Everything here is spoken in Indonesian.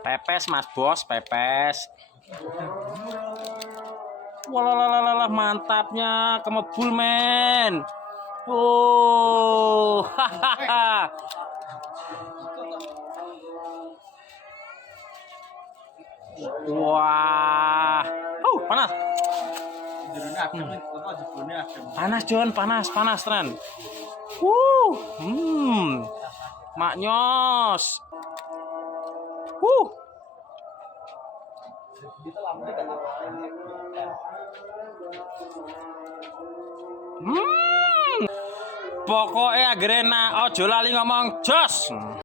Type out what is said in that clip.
Pepes Mas Bos, pepes. Walah, mantapnya kemebul men. Oh, hahaha. Wah, panas. Panas Jon, panas tenan. Maknyos. Pokoknya agrena ojo lali ngomong jos.